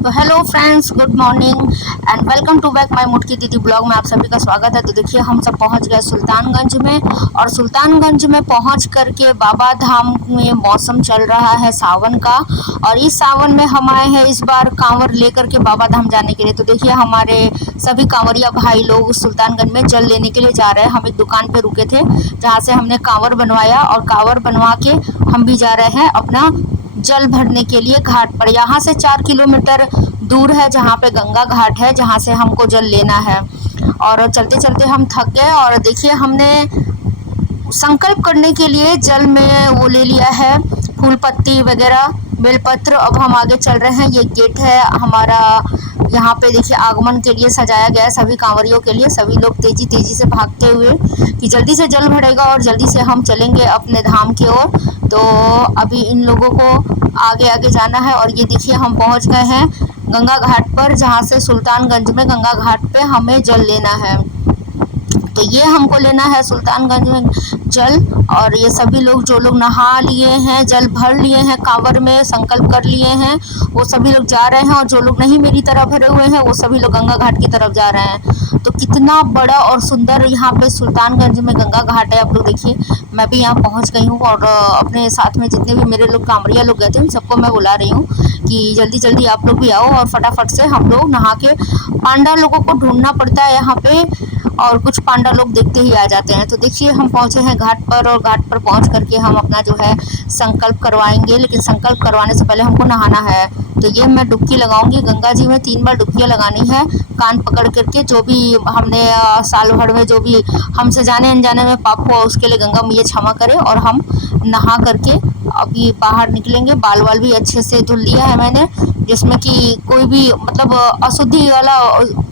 तो hello friends, good morning and welcome to back my मुटकी दीदी ब्लॉग में आप सभी का स्वागत है। तो देखिए हम सब पहुंच गए सुल्तानगंज में और सुल्तानगंज में पहुंच करके बाबा धाम में मौसम चल रहा है सावन का। और इस सावन में हम आए हैं इस बार कांवर लेकर के बाबा धाम जाने के लिए। तो देखिए हमारे सभी कांवरिया भाई लोग सुल्तानगंज में जल लेने के लिए जा रहे हैं। हम एक दुकान पे रुके थे जहाँ से हमने कांवर बनवाया और कांवर बनवा के हम भी जा रहे हैं अपना जल भरने के लिए घाट पर। यहाँ से 4 किलोमीटर दूर है जहाँ पे गंगा घाट है, जहाँ से हमको जल लेना है। और चलते चलते हम थक गए और देखिए हमने संकल्प करने के लिए जल में वो ले लिया है फूल पत्ती वगैरह बेलपत्र। अब हम आगे चल रहे हैं। ये गेट है हमारा, यहाँ पे देखिए आगमन के लिए सजाया गया है सभी कांवरियों के लिए। सभी लोग तेजी तेजी से भागते हुए कि जल्दी से जल भरेगा और जल्दी से हम चलेंगे अपने धाम की ओर। तो अभी इन लोगों को आगे आगे जाना है। और ये देखिए हम पहुंच गए हैं गंगा घाट पर, जहाँ से सुल्तानगंज में गंगा घाट पे हमें जल लेना है। तो ये हमको लेना है सुल्तानगंज में जल। और ये सभी लोग जो लोग नहा लिए हैं, जल भर लिए हैं, कांवर में संकल्प कर लिए हैं, वो सभी लोग जा रहे हैं। और जो लोग नहीं मेरी तरह भरे हुए हैं वो सभी लोग गंगा घाट की तरफ जा रहे हैं। तो कितना बड़ा और सुंदर यहाँ पे सुल्तानगंज में गंगा घाट है। आप लोग देखिए, मैं भी यहाँ पहुँच गई हूँ और अपने साथ में जितने भी मेरे लोग कांवरिया लोग गए थे उन सबको मैं बुला रही हूँ कि जल्दी जल्दी आप लोग भी आओ और फटाफट से हम लोग नहा के। पांडा लोगों को ढूंढना पड़ता है यहाँ पे और कुछ पांडा लोग देखते ही आ जाते हैं। तो देखिए हम पहुंचे हैं घाट पर और घाट पर पहुंच करके हम अपना जो है संकल्प करवाएंगे। लेकिन संकल्प करवाने से पहले हमको नहाना है। तो ये मैं डुबकी लगाऊंगी गंगा जी में, 3 बार डुबकियां लगानी है कान पकड़ करके। जो भी हमने साल भर में जो भी हमसे जाने अनजाने में पाप हुआ उसके लिए गंगा मैया क्षमा करे। और हम नहा करके अभी बाहर निकलेंगे। बाल वाल भी अच्छे से धुल लिया है मैंने, जिसमें कि कोई भी मतलब अशुद्धि वाला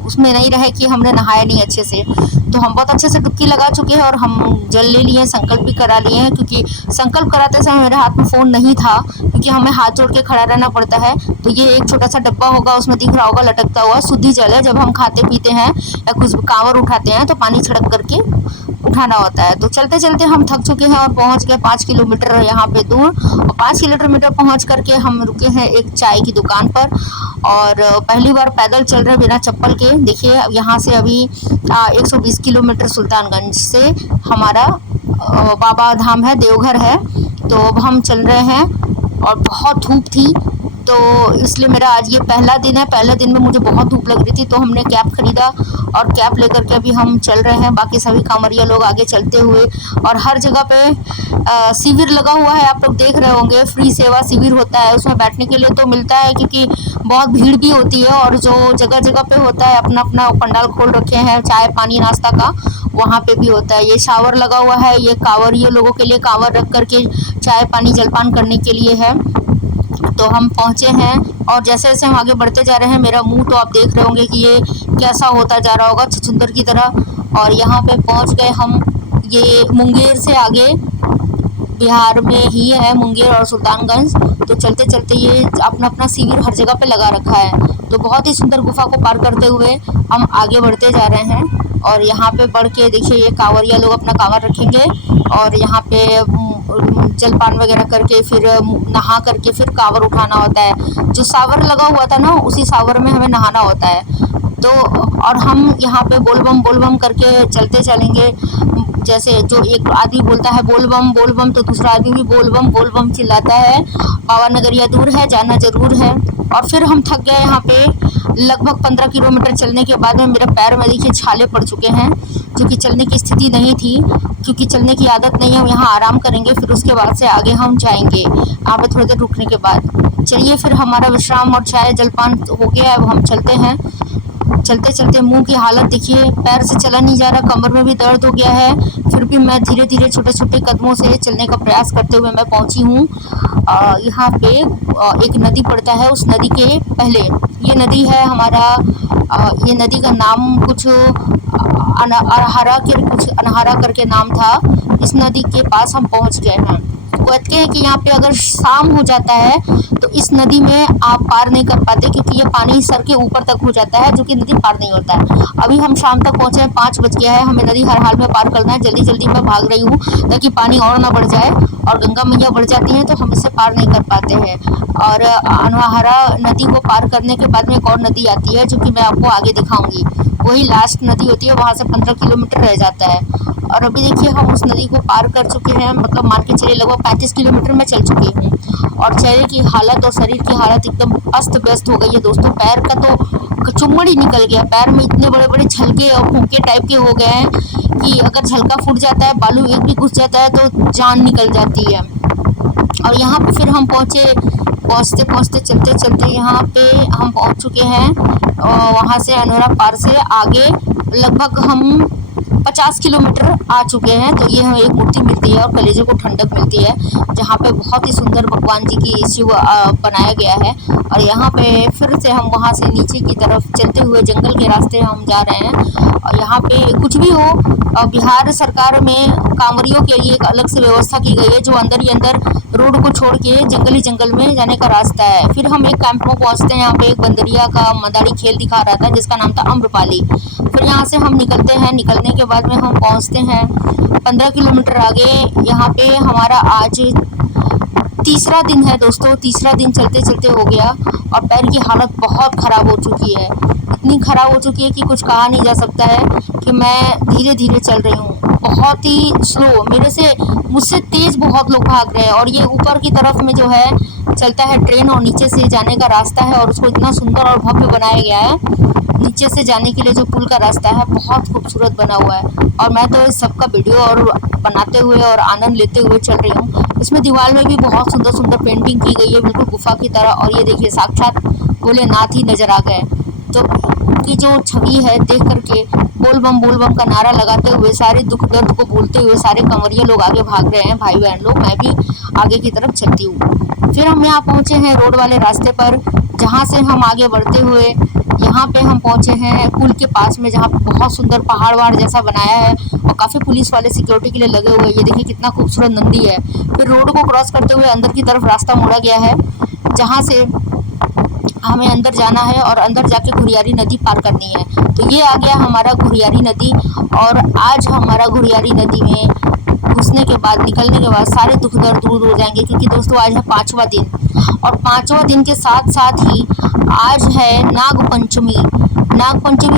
उसमें नहीं रहे कि हमने नहाया नहीं अच्छे से। तो हम बहुत अच्छे से डुबकी लगा चुके हैं और हम जल ले लिए हैं, संकल्प भी करा लिए हैं। क्योंकि संकल्प कराते समय मेरे हाथ में फ़ोन नहीं था, क्योंकि हमें हाथ जोड़ के खड़ा रहना पड़ता है। तो ये एक छोटा सा डब्बा होगा, उसमें दिख रहा होगा लटकता हुआ, शुद्धि जल है। जब हम खाते पीते हैं या कुछ कांवर उठाते हैं तो पानी छिड़क करके उठाना होता है। तो चलते चलते हम थक चुके हैं और पहुंच गए 5 किलोमीटर यहाँ पे दूर। और 5 किलोमीटर पहुंच करके हम रुके हैं एक चाय की दुकान पर। और पहली बार पैदल चल रहे बिना चप्पल के। देखिए यहाँ से अभी 120 किलोमीटर सुल्तानगंज से हमारा बाबा धाम है, देवघर है। तो अब हम चल रहे हैं और बहुत धूप थी तो इसलिए मेरा आज ये पहला दिन है। पहले दिन में मुझे बहुत धूप लग रही थी तो हमने कैप खरीदा और कैप लेकर के अभी हम चल रहे हैं। बाकी सभी कांवरिया लोग आगे चलते हुए। और हर जगह पे शिविर लगा हुआ है, आप लोग देख रहे होंगे। फ्री सेवा शिविर होता है, उसमें बैठने के लिए तो मिलता है क्योंकि बहुत भीड़ भी होती है। और जो जगह जगह पे होता है अपना अपना पंडाल खोल रखे हैं चाय पानी नाश्ता का, वहाँ पे भी होता है। ये शावर लगा हुआ है, ये कांवरिया लोगों के लिए कांवर रख करके चाय पानी जलपान करने के लिए है। तो हम पहुँचे हैं और जैसे जैसे हम आगे बढ़ते जा रहे हैं मेरा मुंह तो आप देख रहे होंगे कि ये कैसा होता जा रहा होगा, छछूंदर की तरह। और यहाँ पे पहुँच गए हम। ये मुंगेर से आगे बिहार में ही है, मुंगेर और सुल्तानगंज। तो चलते चलते ये अपना अपना शिविर हर जगह पे लगा रखा है। तो बहुत ही सुंदर गुफा को पार करते हुए हम आगे बढ़ते जा रहे हैं। और यहाँ पे बढ़ के देखिए ये कांवरिया लोग अपना कांवर रखेंगे और यहाँ पे जलपान वगैरह करके फिर नहा करके फिर कांवर उठाना होता है। जो सावर लगा हुआ था ना उसी सावर में हमें नहाना होता है। तो और हम यहाँ पे बोल बम करके चलते चलेंगे। जैसे जो एक आदमी बोलता है बोल बम तो दूसरा आदमी भी बोल बम चिल्लाता है। बाबा नगरिया दूर है, जाना जरूर है। और फिर हम थक गए। यहाँ पे लगभग 15 किलोमीटर चलने के बाद में मेरे पैर में देखिए छाले पड़ चुके हैं, जो कि चलने की स्थिति नहीं थी। क्योंकि चलने की आदत नहीं है, हम यहाँ आराम करेंगे फिर उसके बाद से आगे हम जाएंगे। यहाँ पे थोड़ी देर रुकने के बाद चलिए फिर हमारा विश्राम और चाय जलपान हो गया है। अब हम चलते हैं। चलते चलते मुंह की हालत देखिए, पैर से चला नहीं जा रहा, कमर में भी दर्द हो गया है। फिर भी मैं धीरे धीरे छोटे छोटे कदमों से चलने का प्रयास करते हुए मैं पहुंची हूँ। यहाँ पे एक नदी पड़ता है, उस नदी के पहले ये नदी है हमारा। ये नदी का नाम कुछ अनहारा करके नाम था। इस नदी के पास हम पहुँच गए हैं। कहते हैं कि यहाँ पे अगर शाम हो जाता है तो इस नदी में आप पार नहीं कर पाते, क्योंकि ये पानी सर के ऊपर तक हो जाता है, जो कि नदी पार नहीं होता है। अभी हम शाम तक पहुँचे हैं, 5 बज गया है, हमें नदी हर हाल में पार करना है। जल्दी जल्दी मैं भाग रही हूँ ताकि पानी और ना बढ़ जाए, और गंगा मैया बढ़ जाती हैं तो हम इसे पार नहीं कर पाते हैं। और अनहरा नदी को पार करने के बाद में एक और नदी आती है, जो कि मैं आपको आगे दिखाऊंगी। वही लास्ट नदी होती है, वहाँ से 15 किलोमीटर रह जाता है। और अभी देखिए हम उस नदी को पार कर चुके हैं, मतलब मान के चलिए लगभग 35 किलोमीटर में चल चुकी हूँ। और चेहरे की हालत और शरीर की हालत एकदम अस्त व्यस्त हो गई है दोस्तों। पैर का तो चुम्मड़ ही निकल गया, पैर में इतने बड़े बड़े छलके और फुंके टाइप के हो गए हैं कि अगर झलका फूट जाता है, बालू एक भी घुस जाता है तो जान निकल जाती है। और यहाँ पे फिर हम पहुँचते पहुँचते चलते चलते यहाँ पे हम पहुँच चुके हैं। और वहाँ से अनोरा पार से आगे लगभग हम 50 किलोमीटर आ चुके हैं। तो ये हमें एक मूर्ति मिलती है और कलेजे को ठंडक मिलती है, जहाँ पे बहुत ही सुंदर भगवान जी की शिव बनाया गया है। और यहाँ पे फिर से हम वहाँ से नीचे की तरफ चलते हुए जंगल के रास्ते हम जा रहे हैं। और यहाँ पे कुछ भी हो, बिहार सरकार में कांवरियों के लिए एक अलग से व्यवस्था की गई है, जो अंदर ही अंदर रोड को छोड़ के जंगल में जाने का रास्ता है। फिर हम एक कैंप में पहुँचते हैं, यहाँ पे एक बंदरिया का मदारी खेल दिखा रहा था जिसका नाम था अम्रपाली। फिर यहाँ से हम निकलते हैं, निकलने के बाद में हम पहुँचते हैं 15 किलोमीटर आगे। यहाँ पे हमारा आज तीसरा दिन है दोस्तों। तीसरा दिन चलते चलते हो गया और पैर की हालत बहुत ख़राब हो चुकी है, इतनी ख़राब हो चुकी है कि कुछ कहा नहीं जा सकता है कि मैं धीरे धीरे चल रही हूँ, बहुत ही स्लो। मुझसे तेज़ बहुत लोग भाग रहे हैं। और ये ऊपर की तरफ में जो है चलता है ट्रेन, और नीचे से जाने का रास्ता है, और उसको इतना सुंदर और भव्य बनाया गया है। नीचे से जाने के लिए जो पुल का रास्ता है बहुत खूबसूरत बना हुआ है। और मैं तो इस सबका वीडियो और बनाते हुए और आनंद लेते हुए चल रही हूँ। इसमें दीवार में भी बहुत सुंदर सुंदर पेंटिंग की गई है, बिल्कुल गुफा की तरह। और ये देखिए साक्षात भोलेनाथ ही नजर आ गए। तो की जो छवि है देख करके बोल बम का नारा लगाते हुए, सारे दुख दर्द को भूलते हुए सारे कंवरिया लोग आगे भाग रहे हैं, भाई बहन लोग। मैं भी आगे की तरफ चलती हूँ। फिर हम यहाँ पहुँचे हैं रोड वाले रास्ते पर, जहाँ से हम आगे बढ़ते हुए यहाँ पे हम पहुँचे हैं पुल के पास में, जहाँ पे बहुत सुंदर पहाड़ वहाड़ जैसा बनाया है और काफ़ी पुलिस वाले सिक्योरिटी के लिए लगे हुए हैं। ये देखिए कितना खूबसूरत नंदी है। फिर रोड को क्रॉस करते हुए अंदर की तरफ रास्ता मोड़ा गया है, जहाँ से हमें अंदर जाना है और अंदर जाके घुरियारी नदी पार करनी है। तो ये आ गया हमारा घुरियारी नदी। और आज हमारा घुरियारी नदी में घुसने के बाद, निकलने के बाद सारे दुख दर्द दूर हो जाएंगे, क्योंकि दोस्तों आज है 5वां दिन। और 5वां दिन के साथ साथ ही आज है नागपंचमी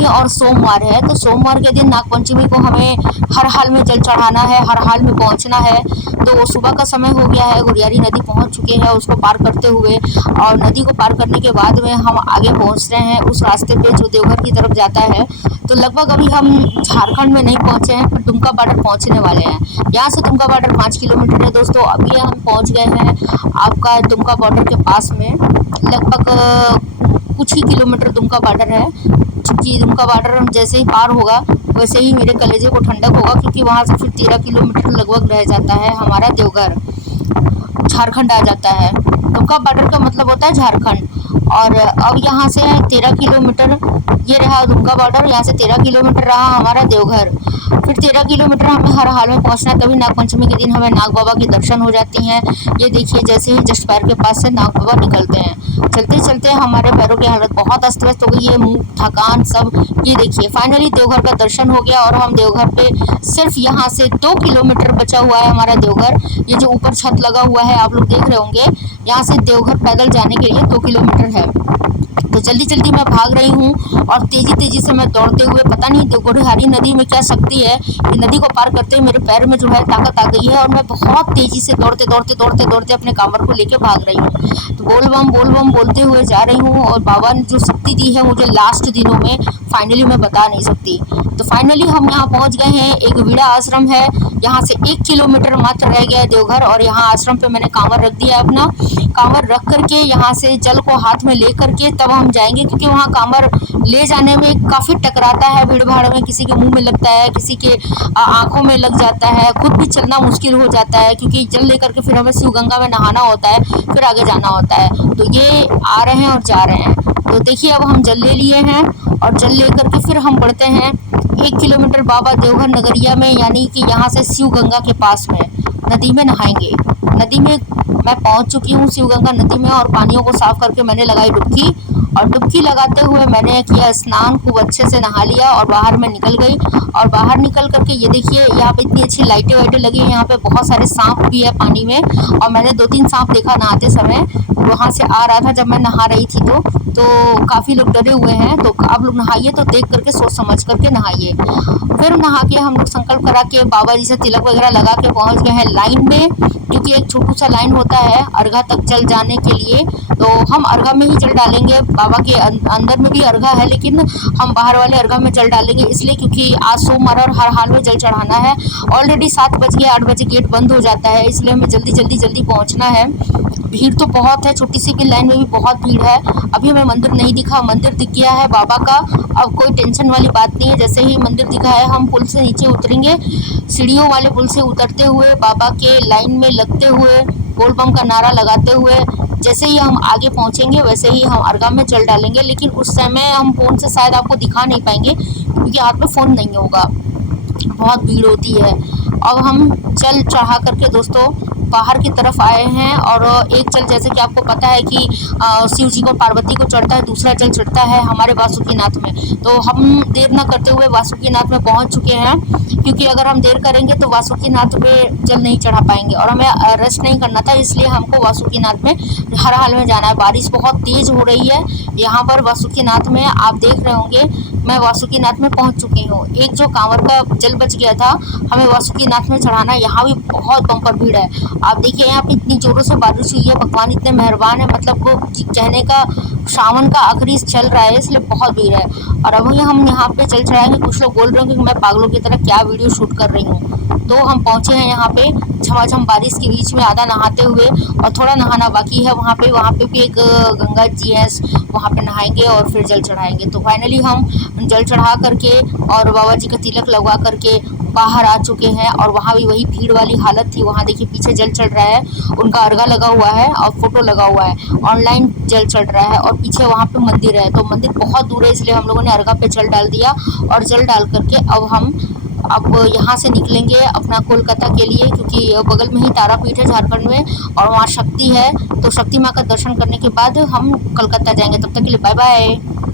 और सोमवार है। तो सोमवार के दिन नागपंचमी को हमें हर हाल में जल चढ़ाना है, हर हाल में पहुंचना है। तो सुबह का समय हो गया है, घुरियारी नदी पहुंच चुके हैं उसको पार करते हुए। और नदी को पार करने के बाद में हम आगे पहुंच रहे हैं उस रास्ते पे जो देवघर की तरफ जाता है। तो लगभग अभी हम झारखंड में नहीं पहुंचे हैं, पर दुमका बॉर्डर पहुंचने वाले हैं। यहाँ से दुमका बॉर्डर 5 किलोमीटर है दोस्तों। अभी हम पहुंच गए हैं आपका दुमका बॉर्डर के पास में, लगभग कुछ ही किलोमीटर दुमका बॉर्डर है। चूँकि दुमका बॉर्डर हम जैसे ही पार होगा वैसे ही मेरे कलेजे को ठंडक होगा, क्योंकि वहाँ से फिर 13 किलोमीटर लगभग रह जाता है हमारा देवघर, झारखंड आ जाता है। दुमका बॉर्डर का मतलब होता है झारखंड। और अब यहाँ से 13 किलोमीटर ये रहा दुमका बॉर्डर, यहाँ से 13 किलोमीटर रहा हमारा देवघर। फिर 13 किलोमीटर हमें हर हाल में पहुँचना है, तभी नागपंचमी के दिन हमें नाग बाबा के दर्शन हो जाते हैं। ये देखिए जैसे ही जस्ट पैर के पास से नाग बाबा निकलते हैं, चलते चलते हमारे पैरों की हालत बहुत अस्त व्यस्त हो गई है, मुँह थकान सब। ये देखिए फाइनली देवघर का दर्शन हो गया। और हम देवघर पे सिर्फ यहाँ से 2 किलोमीटर बचा हुआ है हमारा देवघर। ये जो ऊपर छत लगा हुआ है आप लोग देख रहे होंगे, यहाँ से देवघर पैदल जाने के लिए 2 किलोमीटर है। तो जल्दी जल्दी मैं भाग रही हूँ और तेजी तेजी से मैं दौड़ते हुए, पता नहीं घुरियारी नदी में क्या शक्ति है कि नदी को पार करते हुए मेरे पैर में जो है ताकत आ गई है, और मैं बहुत तेजी से दौड़ते अपने कांवर को लेके भाग रही हूँ। तो बोल बम बोलते हुए जा रही हूँ। और बाबा ने जो शक्ति दी है मुझे लास्ट दिनों में, फाइनली मैं बता नहीं सकती। तो फाइनली हम यहाँ पहुँच गए हैं। एक वीड़ा आश्रम है, यहाँ से 1 किलोमीटर मात्र रह गया है देवघर। और यहाँ आश्रम पे मैंने कांवर रख दिया, अपना कांवर रख करके यहाँ से जल को हाथ में ले करके तब हम जाएंगे, क्योंकि वहाँ कांवर ले जाने में काफ़ी टकराता है भीड़ भाड़ में, किसी के मुंह में लगता है, किसी के आंखों में लग जाता है, खुद भी चलना मुश्किल हो जाता है, क्योंकि जल लेकर के फिर हमें शिव गंगा में नहाना होता है, फिर आगे जाना होता है। तो ये आ रहे हैं और जा रहे हैं। तो देखिए अब हम जल ले लिए हैं और जल लेकर के फिर हम बढ़ते हैं 1 किलोमीटर बाबा देवघर नगरिया में, यानी कि यहाँ से शिव गंगा के पास में। नदी में नहाएंगे। नदी में मैं पहुंच चुकी हूँ शिवगंगा नदी में, और पानियों को साफ करके मैंने लगाई डुबकी, और डुबकी लगाते हुए मैंने किया स्नान, खूब अच्छे से नहा लिया और बाहर में निकल गई। और बाहर निकल करके ये देखिए यहाँ पे इतनी अच्छी लाइटें वाइटें लगी हैं, यहाँ पे बहुत सारे सांप भी है पानी में, और मैंने 2-3 सांप देखा नहाते समय, वहाँ से आ रहा था जब मैं नहा रही थी। तो काफ़ी लोग डरे हुए हैं, तो आप लोग नहाइए तो देख करके सोच समझ करके नहाइए। फिर नहा के हम लोग संकल्प करा के बाबा जी से तिलक वगैरह लगा के पहुँच गए हैं लाइन में, क्योंकि एक छोटू सा लाइन होता है अर्घा तक जल जाने के लिए। तो हम अर्घा में ही जल डालेंगे, बाबा के अंदर में भी अर्घा है, लेकिन हम बाहर वाले अर्घा में जल डालेंगे इसलिए क्योंकि आज सोमवार और हर हाल में जल चढ़ाना है। ऑलरेडी 7 बज गए, 8 बजे गेट बंद हो जाता है, इसलिए हमें जल्दी पहुंचना है। भीड़ तो बहुत है, छोटी सी भी लाइन में भी बहुत भीड़ है। अभी हमें मंदिर नहीं दिखा, मंदिर दिख गया है बाबा का। अब कोई टेंशन वाली बात नहीं है, जैसे ही मंदिर दिखा है हम पुल से नीचे उतरेंगे, सीढ़ियों वाले पुल से उतरते हुए बाबा के लाइन में लगते हुए बोल बम का नारा लगाते हुए जैसे ही हम आगे पहुंचेंगे वैसे ही हम अर्घा में जल डालेंगे। लेकिन उस समय हम फ़ोन से शायद आपको दिखा नहीं पाएंगे क्योंकि हाथ में फ़ोन नहीं होगा, बहुत भीड़ होती है। अब हम जल चढ़ा करके दोस्तों बाहर की तरफ आए हैं, और एक जल जैसे कि आपको पता है कि शिव जी को पार्वती को चढ़ता है, दूसरा जल चढ़ता है हमारे वासुकीनाथ में। तो हम देर न करते हुए वासुकीनाथ में पहुंच चुके हैं, क्योंकि अगर हम देर करेंगे तो वासुकीनाथ पे जल नहीं चढ़ा पाएंगे, और हमें रेस्ट नहीं करना था, इसलिए हमको वासुकीनाथ में हर हाल में जाना है। बारिश बहुत तेज़ हो रही है यहाँ पर वासुकीनाथ में, आप देख रहे होंगे। मैं वासुकीनाथ में पहुंच चुकी हूँ। एक जो कांवर का जल बच गया था, हमें वासुकीनाथ में चढ़ाना है। यहाँ भी बहुत बम्पर भीड़ है, आप देखिए यहाँ पे इतनी जोरों से बारिश हुई है, भगवान इतने मेहरबान है, मतलब वो कहने का सावन का आखिरी चल रहा है इसलिए बहुत भीड़ है। और अभी हम यहाँ पे चल चढ़ाएंगे। कुछ लोग बोल रहे हैं कि मैं पागलों की तरह क्या वीडियो शूट कर रही हूँ। तो हम पहुँचे हैं यहाँ पे झमाझम बारिश के बीच में, आधा नहाते हुए, और थोड़ा नहाना बाकी है। वहाँ पे भी एक गंगा जी है, वहाँ पे नहाएंगे और फिर जल चढ़ाएंगे। तो फाइनली हम जल चढ़ा करके और बाबा जी का तिलक लगवा करके बाहर आ चुके हैं, और वहाँ भी वही भीड़ वाली हालत थी। वहाँ देखिए पीछे जल चढ़ रहा है, उनका अर्घा लगा हुआ है और फोटो लगा हुआ है, ऑनलाइन जल चढ़ रहा है, और पीछे वहाँ पे मंदिर है। तो मंदिर बहुत दूर है, इसलिए हम लोगों ने अर्घा पे जल डाल दिया, और जल डाल करके अब यहाँ से निकलेंगे अपना कोलकाता के लिए, क्योंकि बगल में ही तारापीठ है झारखंड में, और वहाँ शक्ति है। तो शक्ति माँ का दर्शन करने के बाद हम कलकत्ता जाएंगे। तब तक के लिए बाय बाय।